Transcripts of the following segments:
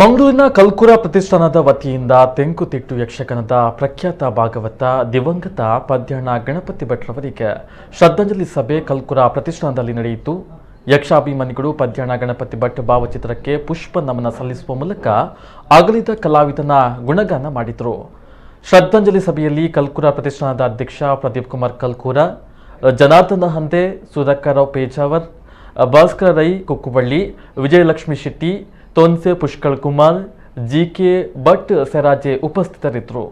ಮಂಗಳೂರಿನ ಕಲ್ಕುರ ಪ್ರತಿಷ್ಠಾನದ ವತಿಯಿಂದ ತೆಂಕುತಿಟ್ಟು ಯಕ್ಷಗಾನದ ಪ್ರಖ್ಯಾತ ಭಾಗವತ ದಿವಂಗತ ಪದ್ಯಣ ಗಣಪತಿ ಭಟ್ರವರಿಗೆ ಶ್ರದ್ಧಾಂಜಲಿ ಸಭೆ ಕಲ್ಕುರ ಪ್ರತಿಷ್ಠಾನದಲ್ಲಿ ನಡೆಯಿತು. ಯಕ್ಷಾಭಿಮಾನಿಗಳು ಪದ್ಯಣ ಗಣಪತಿ ಭಟ್ ಭಾವಚಿತ್ರಕ್ಕೆ ಪುಷ್ಪ ನಮನ ಸಲ್ಲಿಸುವ ಮೂಲಕ ಅಗಲಿದ ಕಲಾವಿದನ ಗುಣಗಾನ ಮಾಡಿದರು. ಶ್ರದ್ಧಾಂಜಲಿ ಸಭೆಯಲ್ಲಿ ಕಲ್ಕುರ ಪ್ರತಿಷ್ಠಾನದ ಅಧ್ಯಕ್ಷ ಪ್ರದೀಪ್ ಕುಮಾರ್ ಕಲ್ಕುರ, ಜನಾರ್ದನ ಹಂದೆ, ಸುಧಾಕರರಾವ್ ಪೇಜಾವರ್, ಭಾಸ್ಕರ ರೈ ಕುಕ್ಕುವಳ್ಳಿ, ವಿಜಯಲಕ್ಷ್ಮಿ ಶೆಟ್ಟಿ, ತೋನ್ಸೆ ಪುಷ್ಕಳ್ ಕುಮಾರ್, ಜಿಕೆ ಭಟ್ ಸೆರಾಜೆ ಉಪಸ್ಥಿತರಿದ್ದರು.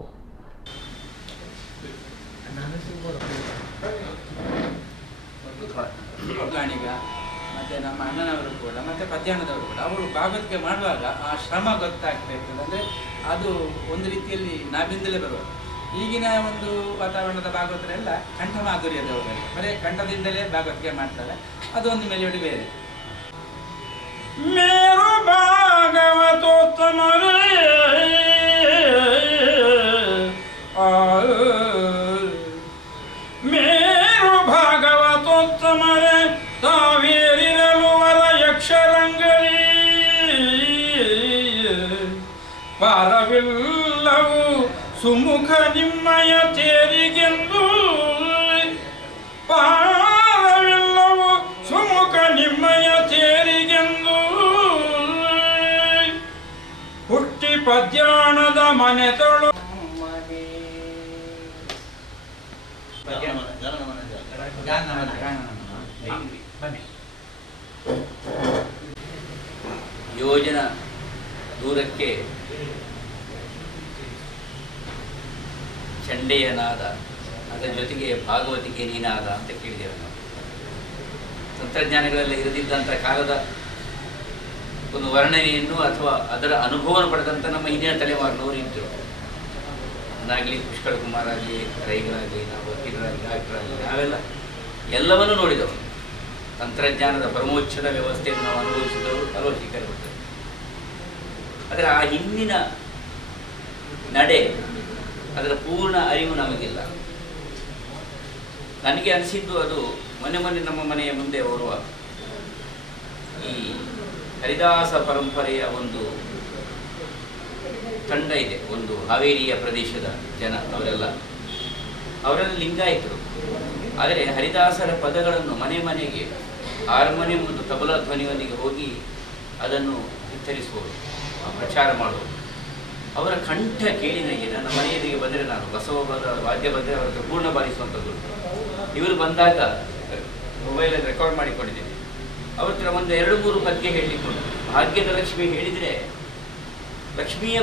ಮತ್ತೆ ನಮ್ಮ ಅಣ್ಣನವರು ಕೂಡ ಮತ್ತೆ ಪದ್ಯಾಣದವರು ಕೂಡ ಅವರು ಭಾಗವತಿಕೆ ಮಾಡುವಾಗ ಆ ಶ್ರಮ ಗೊತ್ತಾಗ್ತಾ ಇರ್ತದೆ. ಅಂದರೆ ಅದು ಒಂದು ರೀತಿಯಲ್ಲಿ ನಾವಿಂದಲೇ ಬರುವುದು. ಈಗಿನ ಒಂದು ವಾತಾವರಣದ ಭಾಗವತರೆಲ್ಲ ಕಂಠ ಮಾಧುರ್ಯದವರೆಲ್ಲ ಬರೀ ಕಂಠದಿಂದಲೇ ಭಾಗವತಿಕೆ ಮಾಡ್ತಾರೆ. ಅದು ಒಂದು ಮೆಲುಡಿ ಬೇರೆ. मेरो भागवतोत्तम मेरो भागवतोत्तम तावेरिरलुवर यक्षರಂಗಲಿ ಪಾರವಿಲ್ಲವು ಸುಮುಖ ನಿಮ್ಮಯ ತೇರಿಗೆಂದು ಪಾರವಿಲ್ಲವು ಸುಮುಖ ನಿಮ್ಮಯ ತೇರಿಗೆಂದು ಹುಟ್ಟಿ ಪದ್ಯಾಣದ ಮನೆ ತೊಳು ಯೋಜನ ದೂರಕ್ಕೆ ಚಂಡೆಯ ನಾದ, ಅದರ ಜೊತೆಗೆ ಭಾಗವತಿಕೆ ನೀನಾದ ಅಂತ ಕೇಳಿದ್ದೇವೆ ನಾವು. ತಂತ್ರಜ್ಞಾನಗಳೆಲ್ಲ ಇರದಿದ್ದಂಥ ಕಾಲದ ಒಂದು ವರ್ಣನೆಯನ್ನು ಅಥವಾ ಅದರ ಅನುಭವವನ್ನು ಪಡೆದಂಥ ನಮ್ಮ ಹಿಂದಿನ ತಲೆಮಾರಿನವರು ಇದ್ದರು. ನಾಗಲಿ ಪುಷ್ಕಳ್ ಕುಮಾರ್ ಆಗಲಿ, ರೈಗಳಾಗಲಿ, ನಾವು ವಕೀಲರಾಗಲಿ, ಡಾಕ್ಟರಾಗಲಿ, ನಾವೆಲ್ಲ ಎಲ್ಲವನ್ನೂ ನೋಡಿದವರು. ತಂತ್ರಜ್ಞಾನದ ಪರಮೋಚ್ಚದ ವ್ಯವಸ್ಥೆಯನ್ನು ನಾವು ಅನುಭವಿಸಿದವರು ಹಲವು ಶಿಖರಪಟ್ಟರು. ಆದರೆ ಆ ಹಿಂದಿನ ನಡೆ, ಅದರ ಪೂರ್ಣ ಅರಿವು ನಮಗಿಲ್ಲ. ನನಗೆ ಅನಿಸಿದ್ದು ಅದು ಮೊನ್ನೆ ನಮ್ಮ ಮನೆಯ ಮುಂದೆ ಬರುವ ಈ ಹರಿದಾಸ ಪರಂಪರೆಯ ಒಂದು ತಂಡ ಇದೆ. ಒಂದು ಹಾವೇರಿಯ ಪ್ರದೇಶದ ಜನ, ಅವರೆಲ್ಲ ಲಿಂಗಾಯತರು. ಆದರೆ ಹರಿದಾಸರ ಪದಗಳನ್ನು ಮನೆ ಮನೆಗೆ ಹಾರ್ಮೋನಿಯಂ ಮತ್ತು ತಬಲಾ ಧ್ವನಿಯೊಂದಿಗೆ ಹೋಗಿ ಅದನ್ನು ವಿತರಿಸುವರು, ಪ್ರಚಾರ ಮಾಡುವರು. ಅವರ ಕಂಠ ಕೇಳಿ ನನಗೆ, ನನ್ನ ಮನೆಯಲ್ಲಿಗೆ ಬಂದರೆ ನಾನು ಬಸವಪದ ವಾದ್ಯ ಬಂದರೆ ಅವರ ಪೂರ್ಣ ಬಾರಿಸುವಂಥದ್ದು. ಇವರು ಬಂದಾಗ ಮೊಬೈಲಲ್ಲಿ ರೆಕಾರ್ಡ್ ಮಾಡಿಕೊಂಡಿದ್ದೇನೆ. ಅವ್ರ ಹತ್ರ ಒಂದು 2-3 ಪದ್ಯ ಹೇಳಿಕೊಂಡು ಭಾಗ್ಯದ ಲಕ್ಷ್ಮಿ ಹೇಳಿದರೆ ಲಕ್ಷ್ಮಿಯ